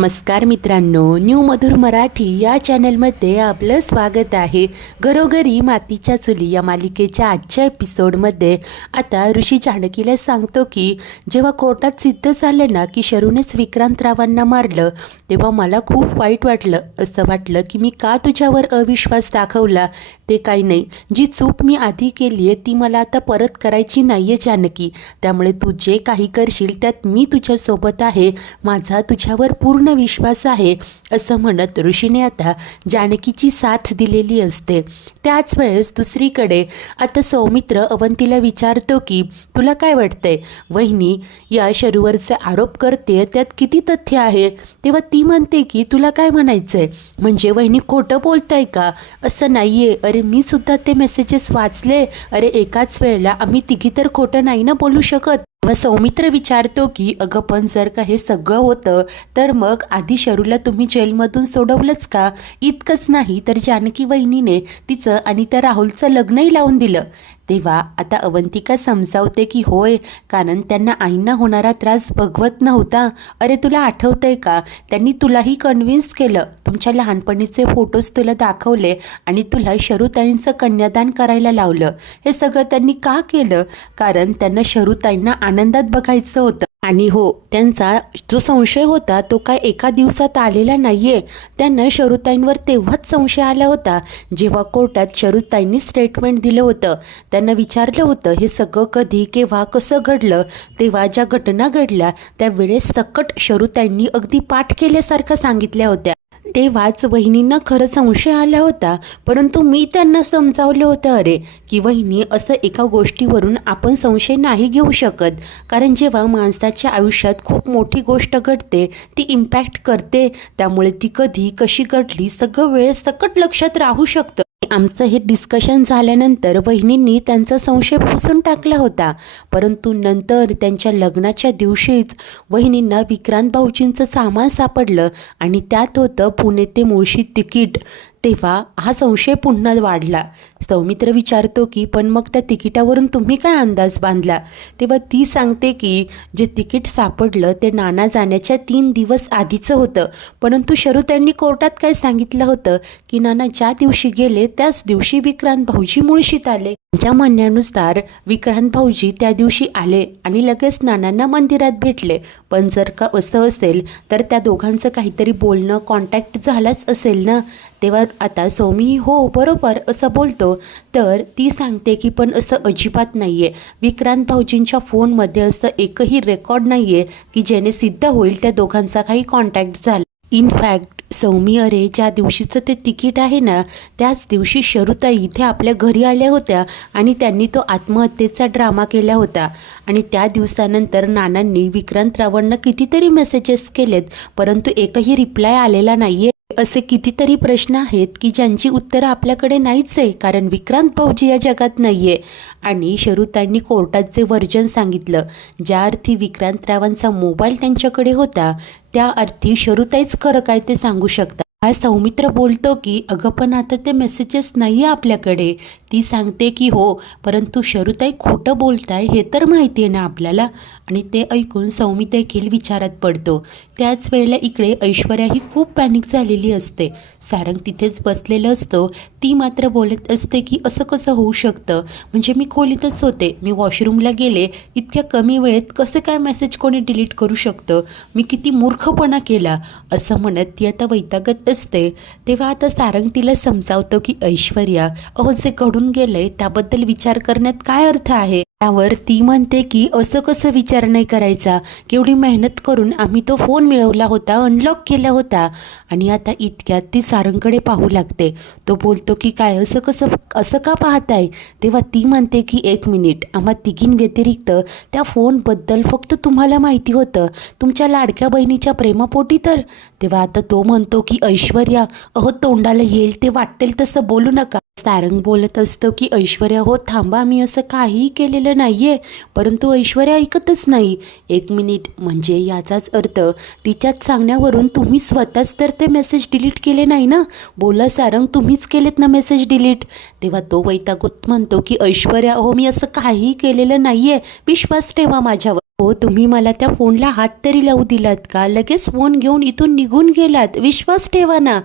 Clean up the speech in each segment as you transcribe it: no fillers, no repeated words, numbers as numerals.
नमस्कार मित्रांनो, न्यू मधुर मराठी या चॅनलमध्ये आपलं स्वागत आहे. घरोघरी मातीच्या चुली या मालिकेच्या आजच्या एपिसोडमध्ये आता ऋषी जानकीला सांगतो की जेव्हा कोर्टात सिद्ध झालं ना की शरूनेच विक्रांतरावांना मारलं, तेव्हा मला खूप वाईट वाटलं. असं वाटलं की मी का तुझ्यावर अविश्वास दाखवला. ते काही नाही, जी चूक मी आधी केली आहे ती मला आता परत करायची नाही आहे जानकी. त्यामुळे तू जे काही करशील त्यात मी तुझ्यासोबत आहे, माझा तुझ्यावर पूर्ण विश्वास आहे, असं म्हणत ऋषीने आता जानकीची साथ दिलेली असते. त्याच वेळेस दुसरीकडे आता सौमित्र अवंतीला विचारतो की तुला काय वाटतंय, वहिनी या शरूवरचे आरोप करते त्यात किती तथ्य आहे. तेव्हा ती म्हणते की तुला काय म्हणायचंय, म्हणजे वहिनी खोटं बोलताय का. असं नाहीये, अरे मी सुद्धा ते मेसेजेस वाचले. अरे एकाच वेळेला आम्ही तिघी तर खोटं नाही ना बोलू शकत. तेव्हा सौमित्र विचारतो की अगं पण जर का हे सगळं होतं तर मग आधी शरूला तुम्ही जेलमधून सोडवलंच का. इतकंच नाही तर जानकी वहिनीने तिचं आणि त्या राहुलचं लग्नही लावून दिलं. तेव्हा आता अवंतिका समजावते की होय, कारण त्यांना आईंना होणारा त्रास बघवत नव्हता. अरे तुला आठवतंय का, त्यांनी तुलाही कन्व्हिन्स केलं, तुमच्या लहानपणीचे फोटोज तुला दाखवले आणि तुला शरूताईंचं कन्यादान करायला लावलं. हे सगळं त्यांनी का केलं, कारण त्यांना शरूताईंना आनंदात बघायचं होतं. आणि हो, त्यांचा जो संशय होता तो काय एका दिवसात आलेला नाहीये. त्यांना शरूताईंवर तेव्हाच संशय आला होता जेव्हा कोर्टात शरूताईंनी स्टेटमेंट दिलं होतं. त्यांना विचारलं होतं हे सगळं कधी केव्हा कसं घडलं. तेव्हा ज्या घटना घडल्या त्यावेळेस सकट शरूताईंनी अगदी पाठ केल्यासारखं सांगितल्या होत्या. तेव्हाच वहिनींना खरं संशय आला होता, परंतु मी त्यांना समजावलं होतं अरे की वहिनी असं एका गोष्टीवरून आपण संशय नाही घेऊ शकत, कारण जेव्हा माणसाच्या आयुष्यात खूप मोठी गोष्ट घडते ती इम्पॅक्ट करते, त्यामुळे ती कधी कशी घडली सगळं वेळेसकट लक्षात राहू शकतं. आमचं हे डिस्कशन झाल्यानंतर वहिनींनी त्यांचा संशय पुसून टाकला होता, परंतु नंतर त्यांच्या लग्नाच्या दिवशीच वहिनींना विक्रांत भाऊजींचं सामान सापडलं आणि त्यात होतं पुणे ते मुळशी तिकीट. तेव्हा हा संशय पुन्हा वाढला. सौमित्र विचारतो की पण मग त्या तिकिटावरून तुम्ही काय अंदाज बांधला. तेव्हा ती सांगते की जे तिकीट सापडलं ते नाना जाण्याच्या 3 दिवस आधीचं होतं, परंतु शरू त्यांनी कोर्टात काय सांगितलं होतं की नाना ज्या दिवशी गेले त्याच दिवशी विक्रांत भाऊजी मुळशीत आले. त्यांच्या म्हणण्यानुसार विक्रांत भाऊजी त्या दिवशी आले आणि लगेच नानांना मंदिरात भेटले. पण जर का असं असेल तर त्या दोघांचं काहीतरी बोलणं कॉन्टॅक्ट झालाच असेल ना. तेव्हा आता सौमी हो बरोबर असं बोलतो, तर ती सांगते की पण असं अजिबात नाही आहे. विक्रांत भाऊजींच्या फोनमध्ये असं एकही रेकॉर्ड नाही आहे की ज्याने सिद्ध होईल त्या दोघांचा काही कॉन्टॅक्ट झाला. इनफॅक्ट सौमी, अरे ज्या दिवशीचं ते तिकीट आहे ना त्याच दिवशी शरूताई इथे आपल्या घरी आल्या होत्या आणि त्यांनी तो आत्महत्येचा ड्रामा केला होता. आणि त्या दिवसानंतर नानांनी विक्रांतरावांना कितीतरी मेसेजेस केलेत, परंतु एकही रिप्लाय आलेला नाही आहे. असे कितीतरी प्रश्न आहेत की ज्यांची उत्तरं आपल्याकडे नाहीच आहे, कारण विक्रांत भाऊजी या जगात नाही आहे. आणि शरूताईंनी कोर्टात जे वर्जन सांगितलं, ज्या अर्थी विक्रांतरावांचा मोबाईल त्यांच्याकडे होता त्या अर्थी शरूताईच खरं काय ते सांगू शकतात. हा सौमित्र बोलतो की अगं पण आता ते मेसेजेस नाही आहे आपल्याकडे. ती सांगते की हो, परंतु शरूताई खोटं बोलताय हे तर माहिती आहे ना आपल्याला. आणि ते ऐकून सौमी देखील विचारात पडतो. त्याच वेळेला इकडे ऐश्वर्या ही खूप पॅनिक झालेली असते. सारंग तिथेच बसलेलं असतो. ती मात्र बोलत असते की असं कसं होऊ शकतं, म्हणजे मी खोलीतच होते, मी वॉशरूमला गेले, इतक्या कमी वेळेत कसं काय मेसेज कोणी डिलीट करू शकतं, मी किती मूर्खपणा केला, असं म्हणत ती आता वैतागत असते. तेव्हा आता सारंग तिला समजावतो की ऐश्वर्या, अहो जे घडून गेलंय त्याबद्दल विचार करण्यात काय अर्थ आहे. त्यावर ती म्हणते की असं कसं विचार नाही करायचा, केवढी मेहनत करून आम्ही तो फोन मिळवला होता, अनलॉक केला होता. आणि आता इतक्यात ती सारंगकडे पाहू लागते. तो बोलतो की काय असं का पाहताय. तेव्हा ती म्हणते की 1 मिनिट, आम्हा तिघींव्यतिरिक्त त्या फोनबद्दल फक्त तुम्हाला माहिती होतं, तुमच्या लाडक्या बहिणीच्या प्रेमापोटी तर. तेव्हा आता तो म्हणतो की ऐश्वर्या, अहो तोंडाला येईल ते वाटेल तसं बोलू नका. सारंग बोलत असतो की ऐश्वर्या हो थांबा, मी असं काहीही केलेलं नाहीये. परंतु ऐश्वर्या ऐकतच नाही. 1 मिनिट, म्हणजे याचाच अर्थ तिच्याच सांगण्यावरून तुम्ही स्वतःच तर ते मेसेज डिलीट केले नाही ना. बोला सारंग, तुम्हीच केलेत ना मेसेज डिलीट. तेव्हा तो वैतागून म्हणतो की ऐश्वर्या हो मी असं काहीही केलेलं नाहीये, विश्वास ठेवा माझ्यावर. हो, तुम्ही मला त्या फोनला हात तरी लावू दिलात का? लगेच फोन घेऊन इथून निघून गेलात. विश्वास ठेवा ना.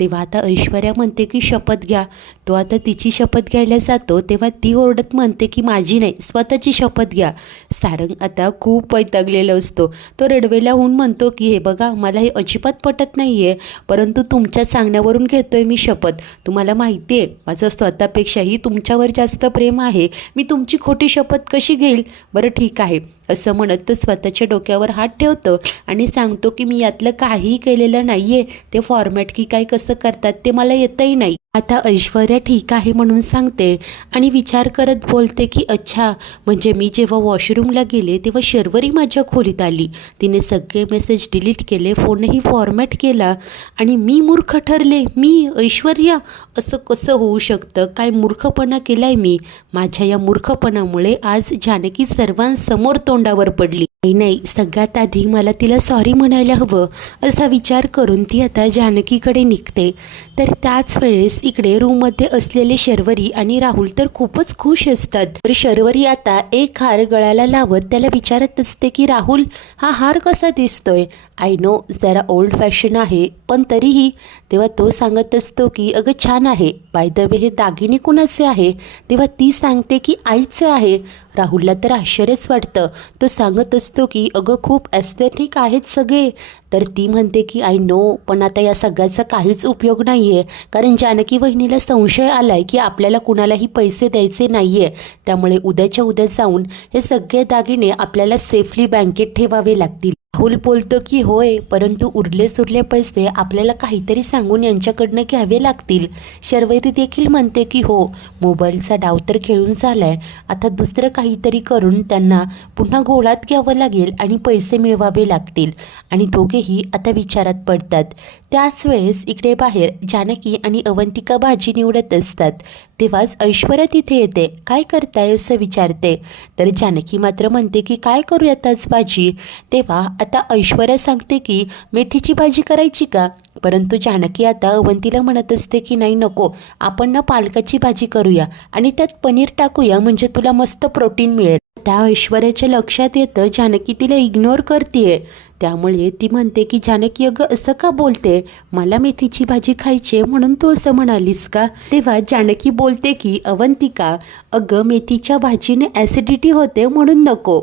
तेव्हा आता ऐश्वर्या म्हणते की शपथ घ्या. तो आता तिची शपथ घ्यायला जातो तेव्हा ती ओरडत म्हणते की माझी नाही, स्वतःची शपथ घ्या. सारंग आता खूप वैतागलेला असतो. तो रडवेला होऊन म्हणतो की हे बघा, मला हे अजिबात पटत नाही आहे, परंतु तुमच्या सांगण्यावरून घेतोय मी शपथ. तुम्हाला माहिती आहे माझं स्वतःपेक्षाही तुमच्यावर जास्त प्रेम आहे. मी तुमची खोटी शपथ कशी घेईल? बरं ठीक आहे, असं म्हणत तो स्वतःच्या डोक्यावर हात ठेवतो आणि सांगतो की मी यातलं काहीही केलेलं नाही आहे. ते फॉर्मॅट की काय कसं करतात ते मला येतही नाही. आता ऐश्वर्या ठीक आहे म्हणून सांगते आणि विचार करत बोलते की अच्छा, म्हणजे मी जेव्हा वॉशरूमला गेले तेव्हा शर्वरी माझ्या खोलीत आली. तिने सगळे मेसेज डिलीट केले, फोनही फॉर्मॅट केला आणि मी मूर्ख ठरले. मी ऐश्वर्या, असं कसं होऊ शकतं? काय मूर्खपणा केलाय मी? माझ्या या मूर्खपणामुळे आज जानकी सर्वांसमोर तोंडावर पडली. नाही, सगळ्यात आधी मला तिला सॉरी म्हणायला हवं, असा विचार करून ती आता जानकीकडे निघते. तर त्याच वेळेस इकडे रूममध्ये असलेले शर्वरी आणि राहुल तर खूपच खुश असतात. तर शर्वरी आता एक हार गळ्याला लावत त्याला विचारत असते की राहुल, हा हार कसा दिसतोय? आय नो जरा ओल्ड फॅशन आहे, पण तरीही. तेव्हा तो सांगत असतो की अगं छान आहे. बाय द वे, हे दागिने कुणाचे आहे? तेव्हा ती सांगते की आईचे आहे. राहुलला तर आश्चर्यच वाटतं. तो सांगत असतो की अगं खूप ॲस्थेटिक आहेत सगळे. तर ती म्हणते की आय नो, पण आता या सगळ्याचा काहीच उपयोग नाही आहे, कारण जानकी वहिनीला संशय आला आहे की आपल्याला कुणालाही पैसे द्यायचे नाही आहे. त्यामुळे उद्याच्या उद्या जाऊन हे सगळे दागिने आपल्याला सेफली बँकेत ठेवावे लागतील. राहुल बोलतो की होय, परंतु उरले सुरले पैसे आपल्याला काहीतरी सांगून यांच्याकडनं घ्यावे लागतील. शर्वरी देखील म्हणते की हो, मोबाईलचा डाव तर खेळून झालाय, आता दुसरं काहीतरी करून त्यांना पुन्हा गोळात घ्यावं लागेल आणि पैसे मिळवावे लागतील. आणि दोघेही आता विचारात पडतात. त्याच वेळेस इकडे बाहेर जानकी आणि अवंतिका भाजी निवडत असतात. तेव्हाच ऐश्वर्या तिथे येते. काय करताय असं विचारते. तर जानकी मात्र म्हणते की काय करूयात आज भाजी? तेव्हा आता ऐश्वर्या सांगते की मेथीची भाजी करायची का? परंतु जानकी आता अवंतीला म्हणत असते की नाही नको, आपण ना पालकाची भाजी करूया आणि त्यात पनीर टाकूया, म्हणजे तुला मस्त प्रोटीन मिळेल. त्या ऐश्वर्याच्या लक्षात येतं जानकी तिला इग्नोर करते. त्यामुळे ती म्हणते की जानकी अगं असं का बोलते? मला मेथीची भाजी खायची म्हणून तू असं म्हणालीस का? तेव्हा जानकी बोलते की अवंतिका, अगं मेथीच्या भाजीने ॲसिडिटी होते म्हणून नको.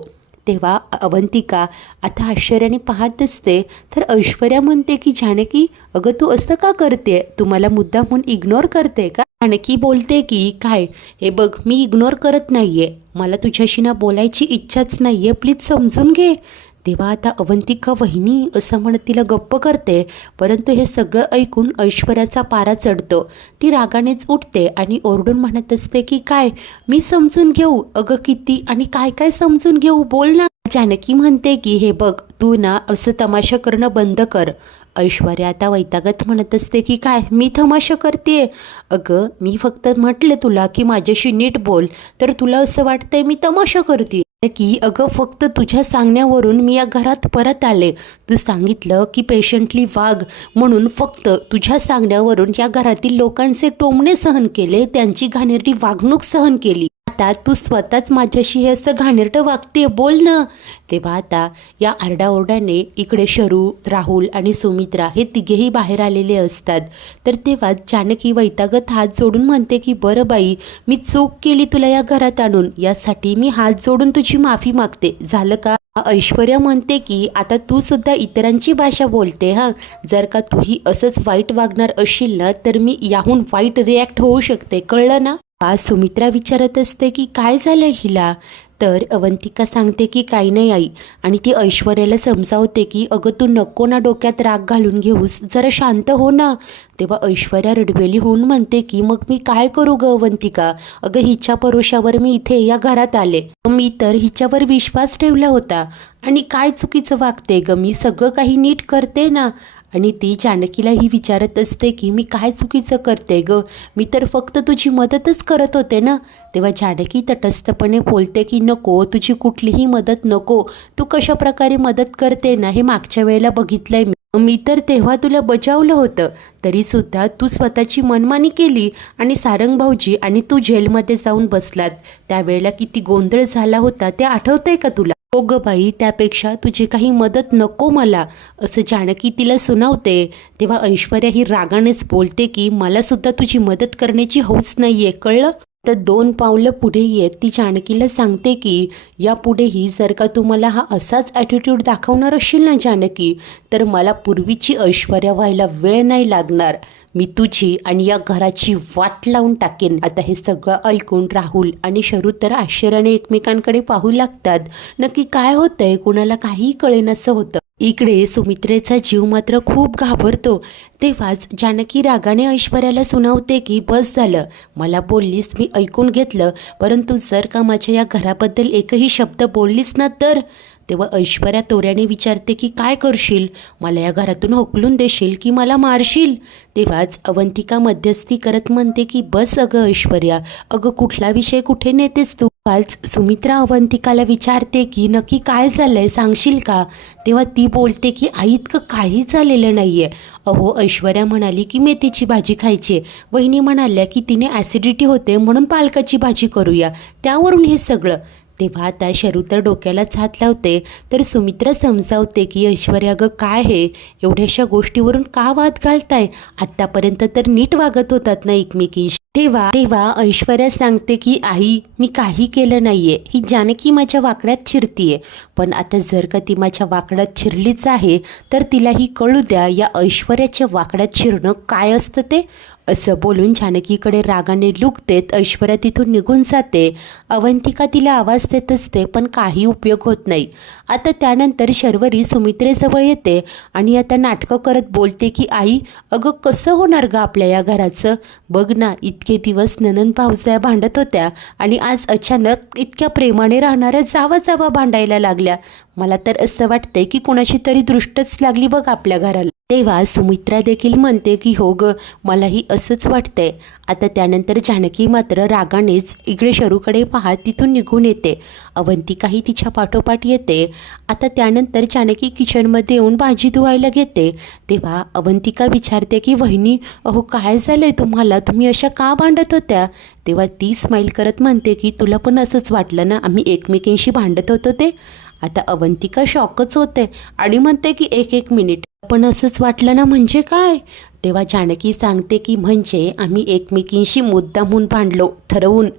तेव्हा अवंतिका आता आश्चर्याने पाहत असते. तर ऐश्वर्या म्हणते की जानकी अगं तू असं का करते? तू मला मुद्दामहून इग्नोर करते का? जानकी बोलते की काय, हे बघ मी इग्नोर करत नाहीये, मला तुझ्याशी ना बोलायची इच्छाच नाहीये, प्लीज समजून घे. तेव्हा आता अवंतिका वहिनी असं म्हणत तिला गप्प करते. परंतु हे सगळं ऐकून ऐश्वर्याचा पारा चढतो. ती रागानेच उठते आणि ओरडून म्हणत असते की काय मी समजून घेऊ? अगं किती आणि काय काय समजून घेऊ, बोल ना. जानकी म्हणते की हे बघ, तू ना असं तमाशा करणं बंद कर. ऐश्वर्या आता वैतागत म्हणत असते की काय मी तमाशा करते? अगं मी फक्त म्हटले तुला की माझ्याशी नीट बोल, तर तुला असं वाटतंय मी तमाशा करते की? अगं फक्त तुझ्या सांगण्यावरून मी या घरात परत आले. तू सांगितलं की पेशंटली वाग, म्हणून फक्त तुझ्या सांगण्यावरून या घरातील लोकांचे टोमणे सहन केले, त्यांची घाणेरडी वागणूक सहन केली. आता तू स्वतःच माझ्याशी हे असं घाणेरडं वागते, बोल ना. तेव्हा आता या आरडाओरड्याने इकडे शरू, राहुल आणि सुमित्रा हे तिघेही बाहेर आलेले असतात. तर तेव्हा जानकी वैतागत हात जोडून म्हणते की बरं बाई, मी चूक केली तुला या घरात आणून, यासाठी मी हात जोडून तुझी माफी मागते, झालं का? ऐश्वर्या म्हणते की आता तू सुद्धा इतरांची भाषा बोलते हां, जर का तूही असंच वाईट वागणार असशील ना तर मी याहून वाईट रिॲक्ट होऊ शकते, कळलं ना? आज सुमित्रा विचारत असते की काय झालं हिला? तर अवंतिका सांगते की काही नाही आई, आणि ती ऐश्वर्याला समजावते की अगं तू नको ना डोक्यात राग घालून घेऊस, जरा शांत हो ना. तेव्हा ऐश्वर्या रडवेली होऊन म्हणते की मग मी काय करू ग अवंतिका? अगं हिच्या भरोशावर मी इथे या घरात आले, मी तर हिच्यावर विश्वास ठेवला होता, आणि काय चुकीचं वागते ग मी? सगळं काही नीट करते ना. आणि ती जानकीलाही विचारत असते की मी काय चुकीचं करते ग? मी तर फक्त तुझी मदतच करत होते ना. तेव्हा जानकी तटस्थपणे बोलते की नको, तुझी कुठलीही मदत नको. तू कशा प्रकारे मदत करते ना हे मागच्या वेळेला बघितलंय मी तर तेव्हा तुला बजावलं होतं, तरीसुद्धा तू स्वतःची मनमानी केली आणि सारंग भाऊजी आणि तू जेलमध्ये जाऊन बसलात. त्यावेळेला किती गोंधळ झाला होता ते आठवतंय का तुला? हो ग बाई, त्यापेक्षा तुझी काही मदत नको मला, असं जानकी तिला सुनावते. तेव्हा ऐश्वर्या ही रागानेच बोलते की मला सुद्धा तुझी मदत करण्याची हौस नाहीये, कळलं? तर 2 पावलं पुढे येत ती जानकीला सांगते की यापुढेही जर का तू मला हा असाच ॲटिट्यूड दाखवणार असशील ना जानकी, तर मला पूर्वीची ऐश्वर्या व्हायला वेळ नाही लागणार. मी तुझी आणि या घराची वाट लावून टाकेन. आता हे सगळं ऐकून राहुल आणि शरू तर आश्चर्याने एकमेकांकडे पाहू लागतात. नक्की काय होतंय, कुणाला काहीही कळेनासं होतं. इकडे सुमित्रेचा जीव मात्र खूप घाबरतो. तेव्हाच जानकी रागाने ऐश्वर्याला सुनावते की बस झालं, मला बोललीस, मी ऐकून घेतलं, परंतु जर का माझ्या या घराबद्दल एकही शब्द बोललीस ना तर. तेव्हा ऐश्वर्या तोऱ्याने विचारते की काय करशील, मला या घरातून हकलून देशील की मला मारशील? तेव्हाच अवंतिका मध्यस्थी करत म्हणते की बस अगं ऐश्वर्या, अगं कुठला विषय कुठे नेतेस तू? आज सुमित्रा अवंतिकाला विचारते की नक्की काय झालंय, सांगशील का? तेव्हा ती बोलते की आई इतकं काही झालेलं नाहीये. अहो, ऐश्वर्या म्हणाली की मेथीची भाजी खायची, वहिनी म्हणाल्या की तिने ॲसिडिटी होते म्हणून पालकाची भाजी करूया, त्यावरून हे सगळं. तेव्हा आता शरू तर डोक्यालाच हात लावते. तर सुमित्रा समजावते की ऐश्वर्या गं, काय हे एवढ्याशा गोष्टीवरून का वाद घालताय? आत्तापर्यंत तर नीट वागत होतात ना एकमेकींशी. तेव्हा तेव्हा ऐश्वर्या सांगते की आई, मी काही केलं नाहीये, ही जानकी माझ्या वाकड्यात शिरतीये. पण आता जर का ती माझ्या वाकड्यात शिरलीच आहे तर तिलाही कळू द्या या ऐश्वर्याच्या वाकड्यात शिरणं काय असतं ते. असं बोलून जानकीकडे रागाने लूक देत ऐश्वर्या तिथून निघून जाते. अवंतिका तिला आवाज देत असते पण काही उपयोग होत नाही. आता त्यानंतर शर्वरी सुमित्रेजवळ येते आणि आता नाटकं करत बोलते की आई, अगं कसं होणार ग आपल्या या घराचं? बघ ना, इतके दिवस ननंद भावजया भांडत होत्या आणि आज अचानक इतक्या प्रेमाने राहणाऱ्या जावा जावा भांडायला लागल्या. मला तर असं वाटतंय की कोणाची तरी दृष्टच लागली बघ आपल्या घराला. तेव्हा सुमित्रा देखील म्हणते की हो ग, मलाही असंच वाटतंय. आता त्यानंतर जानकी मात्र रागानेच इकडे शरूकडे पाहत तिथून निघून येते. अवंतिकाही तिच्या पाठोपाठ येते. आता त्यानंतर जानकी किचनमध्ये येऊन भाजी धुवायला घेते. तेव्हा अवंतिका विचारते की वहिनी, अहो काय झालंय तुम्हाला, तुम्ही अशा का भांडत होत्या? तेव्हा ती स्माईल करत म्हणते की तुला पण असंच वाटलं ना आम्ही एकमेकींशी भांडत होतो ते? आता अवंतिका शॉकच होते आणि म्हणते की एक मिनिट, पण असंच वाटलं ना म्हणजे काय? तेव्हा जानकी सांगते की म्हणजे आम्ही एकमेकींशी मुद्दामहून भांडलो ठरवून.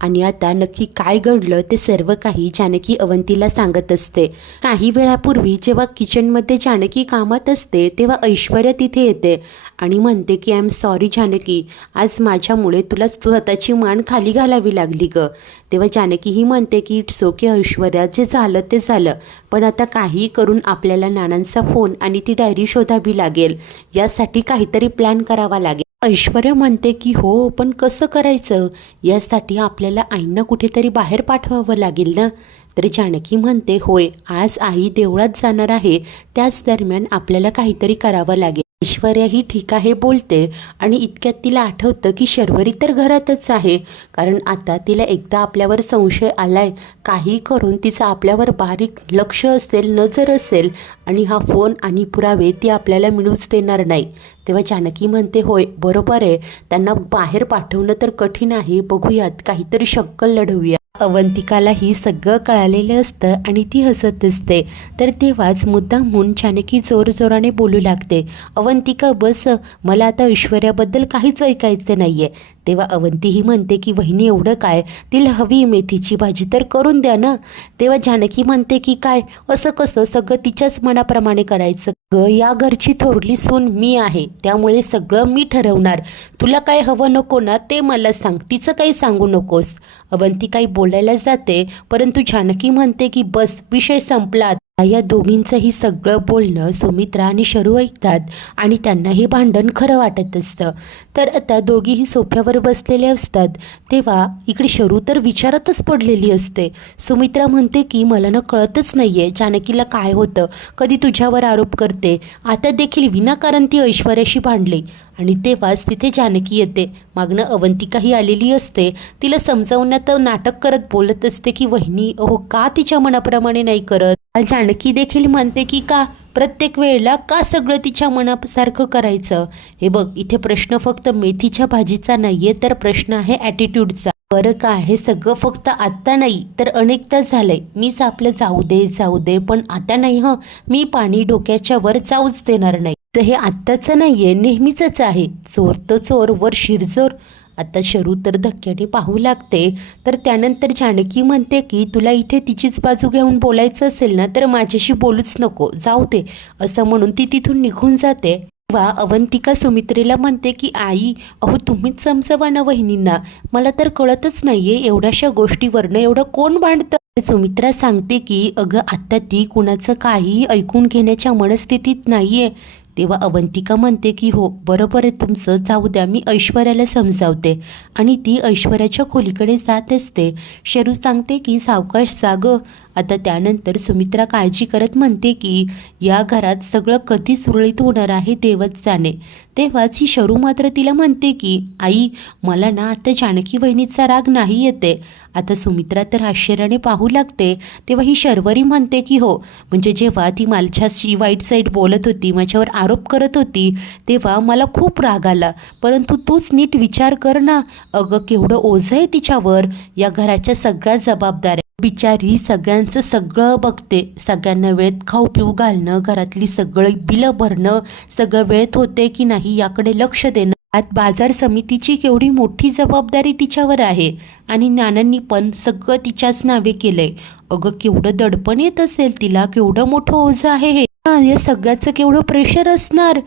आणि आता नक्की काय घडलं ते सर्व काही जानकी अवंतीला सांगत असते. काही वेळापूर्वी जेव्हा किचनमध्ये जानकी कामात असते तेव्हा ऐश्वर्या तिथे येते आणि म्हणते की आय एम सॉरी जानकी, आज माझ्यामुळे तुला स्वतःची मान खाली घालावी लागली ग. तेव्हा जानकी ही म्हणते की इट्स ओके ऐश्वर्या, जे झालं ते झालं, पण आता काही करून आपल्याला नानांचा फोन आणि ती डायरी शोधावी लागेल, यासाठी काहीतरी प्लॅन करावा लागेल. ऐश्वर्या म्हणते की हो, पण कसं करायचं? यासाठी आपल्याला आईंना कुठेतरी बाहेर पाठवावं लागेल ना. तर जानकी म्हणते होय, आज आई देवळात जाणार आहे, त्याच दरम्यान आपल्याला काहीतरी करावं लागेल. ऐश्वर्या ही ठीक आहे बोलते आणि इतक्यात तिला आठवतं की शर्वरी तर घरातच आहे. कारण आता तिला एकदा आपल्यावर संशय आलाय, काही करून तिचं आपल्यावर बारीक लक्ष असेल, नजर असेल आणि हा फोन आणि पुरावे ती आपल्याला मिळूच देणार नाही. तेव्हा जानकी म्हणते होय बरोबर आहे, त्यांना बाहेर पाठवणं तर कठीण आहे, बघूयात काहीतरी शक्कल लढवूया. अवंतिकालाही सगळं कळालेलं असतं आणि ती हसत असते. तर तेव्हाच मुद्दामहून जानकी जोरजोराने बोलू लागते, अवंतिका बस, मला आता ऐश्वर्याबद्दल काहीच ऐकायचं नाहीये. तेव्हा अवंती ही म्हणते की वहिनी एवढं काय, तिला हवी मेथीची भाजी तर करून द्या ना. तेव्हा जानकी म्हणते की काय, असं कसं, सगळं तिच्याच मनाप्रमाणे करायचं ग, या घरची थोरली सून मी आहे, त्यामुळे सगळं मी ठरवणार. तुला काय हवं नको ना ते मला सांग, तिचं काही सांगू नकोस. अवंती काही बोलायला जाते परंतु जानकी म्हणते की बस, विषय संपला. या दोघींचंही सगळं बोलणं सुमित्रा आणि शरू ऐकतात आणि त्यांना हे भांडण खरं वाटत असतं. तर आता दोघीही सोफ्यावर बसलेले असतात. तेव्हा इकडे शरू तर विचारातच पडलेली असते. सुमित्रा म्हणते की मला ना कळतच नाहीये जानकीला काय होतं, कधी तुझ्यावर आरोप करते, आता देखील विनाकारण ती ऐश्वर्याशी भांडली. आणि तेव्हाच तिथे जानकी येते. मागणं अवंतिकाही आलेली असते. तिला समजावण्यात नाटक करत बोलत असते की वहिनी, अहो का तिच्या मनाप्रमाणे नाही करत? जानकी देखील म्हणते की का प्रत्येक वेळेला का सगळं तिच्या मनासारखं करायचं? हे बघ, इथे प्रश्न फक्त मेथीच्या भाजीचा नाहीये, तर प्रश्न आहे ॲटिट्यूडचा. बरं का, हे सगळं फक्त आत्ता नाही तर अनेकदा झालंय. मीच आपलं जाऊ दे जाऊ दे, पण आता नाही हं. मी पाणी डोक्याच्या वर जाऊच देणार नाही. तर हे आत्ताचं नाहीये, नेहमीचंच आहे. चोर तर चोर वर शिरजोर. आता शरू तर धक्क्याने पाहू लागते. तर त्यानंतर जानकी म्हणते की तुला इथे तिचीच बाजू घेऊन बोलायचं असेल ना तर माझ्याशी बोलूच नको, जाऊ दे, असं म्हणून ती तिथून निघून जाते. तेव्हा अवंतिका सुमित्रेला म्हणते की आई, अहो तुम्हीच समजवा ना वहिनींना, मला तर कळतच नाहीये एवढ्याशा गोष्टीवरनं एवढं कोण भांडतं. सुमित्रा सांगते की अगं आत्ता ती कुणाचं काहीही ऐकून घेण्याच्या मनस्थितीत नाहीये. तेव्हा अवंतिका म्हणते की हो बरोबर आहे तुमचं, जाऊ द्या, मी ऐश्वर्याला समजावते. आणि ती ऐश्वर्याच्या खोलीकडे जात असते. शरू सांगते की सावकाश जागं. आता त्यानंतर सुमित्रा काळजी करत म्हणते की या घरात सगळं कधी सुरळीत होणार आहे देवच जाणे. तेव्हाच ही शरू मात्र तिला म्हणते की आई, मला ना आता जानकी वहिनीचा राग नाही येते. आता सुमित्रा तर आश्चर्याने पाहू लागते. तेव्हा ही शर्वरी म्हणते की हो, म्हणजे जेव्हा ती माझ्याशी वाईट साईड बोलत होती, माझ्यावर आरोप करत होती, तेव्हा मला खूप राग आला. परंतु तूच नीट विचार कर ना, अगं केवढं ओझं आहे तिच्यावर, या घराच्या सगळ्या जबाबदाऱ्या. बिचारी सगळ्यांचं सगळं बघते, सगळ्यांना वेळेत खाऊ पिऊ घालणं, घरातली सगळी बिलं भरणं, सगळं वेळेत होते की नाही याकडे लक्ष देणं. आज बाजार समितीची केवढी मोठी जबाबदारी तिच्यावर आहे. आणि नानांनी पण सगळं तिच्याच नावे केलंय. अगं केवढं दडपण येत असेल तिला, केवढं मोठं ओझं आहे हे. या सगळ्याचं केवढं प्रेशर असणार.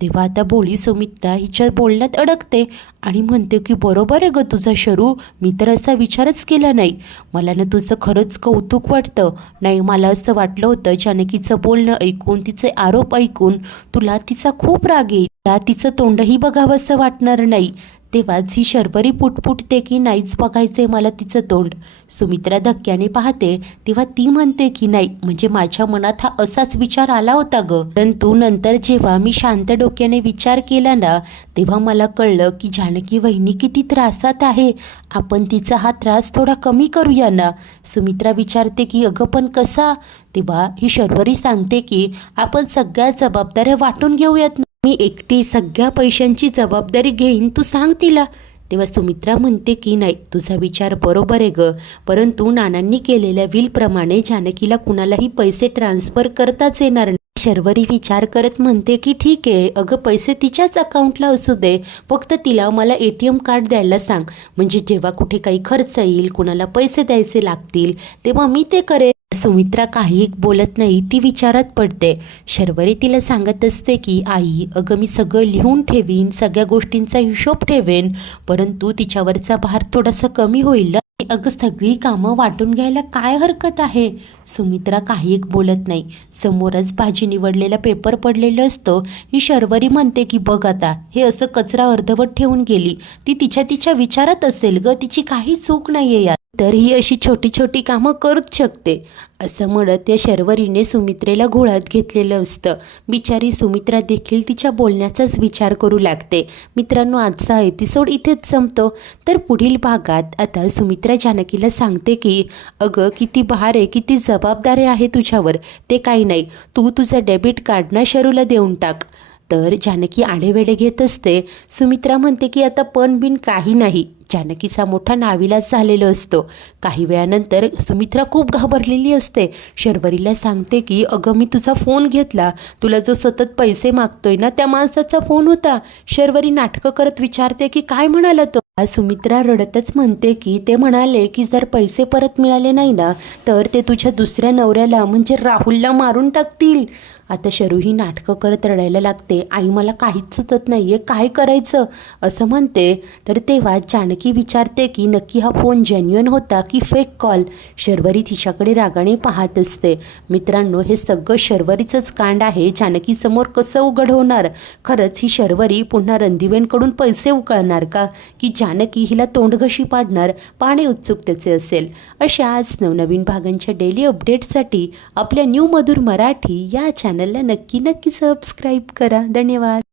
तेव्हा आता भोळी सुमित्रा हिच्या बोलण्यात अडकते आणि म्हणते की बरोबर आहे ग तुझा शरू, मी तर असा विचारच केला नाही. मला ना तुझं खरंच कौतुक वाटतं. नाही, मला असं वाटलं होतं जानकीचं बोलणं ऐकून, तिचे आरोप ऐकून तुला तिचा खूप राग येईल, तुला तिचं तोंडही बघावंसं वाटणार नाही. तेव्हाच ही शर्वरी पुटपुटते की नाहीच बघायचंय मला तिचं तोंड. सुमित्रा धक्क्याने पाहते. तेव्हा ती म्हणते की नाही, म्हणजे माझ्या मनात हा असाच विचार आला होता ग, परंतु नंतर जेव्हा मी शांत डोक्याने विचार केला ना, तेव्हा मला कळलं की जानकी वहिनी किती त्रासात आहे. आपण तिचा हा त्रास थोडा कमी करूया ना. सुमित्रा विचारते की अगं पण कसा. तेव्हा ही शर्वरी सांगते की आपण सगळ्या जबाबदाऱ्या वाटून घेऊयात ना, मी एकटी सगळ्या पैशांची जबाबदारी घेईन, तू सांग तिला. तेव्हा सुमित्रा म्हणते की नाही, तुझा विचार बरोबर आहे ग, परंतु नानांनी केलेल्या विलप्रमाणे जानकीला कुणालाही पैसे ट्रान्सफर करताच येणार नाही. शर्वरी विचार करत म्हणते की ठीक आहे, अगं पैसे तिच्याच अकाउंटला असू दे, फक्त तिला मला ATM कार्ड द्यायला सांग, म्हणजे जेव्हा कुठे काही खर्च येईल, कुणाला पैसे द्यायचे लागतील, तेव्हा मी ते करेन. सुमित्रा काही बोलत नाही, ती विचारात पडते. शर्वरी तिला सांगत असते की आई, अगं मी सगळं लिहून ठेवीन, सगळ्या गोष्टींचा हिशोब ठेवेन, परंतु तिच्यावरचा भार थोडासा कमी होईल. अगं सगळी कामं वाटून घ्यायला काय हरकत आहे. सुमित्रा काही बोलत नाही. समोरच भाजी निवडलेला पेपर पडलेलं असतं. ही शर्वरी म्हणते की बघ आता, हे असं कचरा अर्धवट ठेवून गेली, ती तिच्या विचारात असेल ग, तिची काही चूक नाहीये यात, तर ही अशी छोटी छोटी कामं करूच शकते. असं म्हणत त्या शर्वरीने सुमित्रेला घोळात घेतलेलं असतं. बिचारी सुमित्रा देखील तिच्या बोलण्याचाच विचार करू लागते. मित्रांनो, आजचा एपिसोड इथेच संपतो. तर पुढील भागात आता सुमित्रा जानकीला सांगते की अगं किती भार आहे, किती जबाबदारी आहे तुझ्यावर, ते काही नाही, तू तुझं डेबिट कार्ड ना शरूला देऊन टाक. तर जानकी आढेवेढे घेत असते. सुमित्रा म्हणते की आता पण बिन काही नाही. जानकीचा मोठा नाविलाज झालेला असतो. काही वेळानंतर सुमित्रा खूप घाबरलेली असते. शर्वरीला सांगते की अगं मी तुझा फोन घेतला, तुला जो सतत पैसे मागतोय ना त्या माणसाचा फोन होता. शर्वरी नाटकं करत विचारते की काय म्हणाला तो. सुमित्रा रडतच म्हणते की ते म्हणाले की जर पैसे परत मिळाले नाही ना तर ते तुझ्या दुसऱ्या नवऱ्याला म्हणजे राहुलला मारून टाकतील. आता शरू ही नाटकं करत रडायला लागते. आई मला काहीच सुचत नाहीये, काय करायचं असं म्हणते. तर तेव्हा जानकी विचारते की नक्की हा फोन जेन्युइन होता की फेक कॉल. शर्वरी तिच्याकडे रागाने पाहत असते. मित्रांनो, हे सगळं शर्वरीचंच कांड आहे. जानकी समोर कसं उघड होणार. खरंच ही शर्वरी पुन्हा रणदिवेंकडून पैसे उकळणार का, की जानकी हिला तोंडघशी पाडणार, पाहणे उत्सुकतेचे असेल. अशाच नवनवीन भागांच्या डेली अपडेटसाठी आपल्या न्यू मधुर मराठी या चॅनलला नक्की सबस्क्राईब करा. धन्यवाद.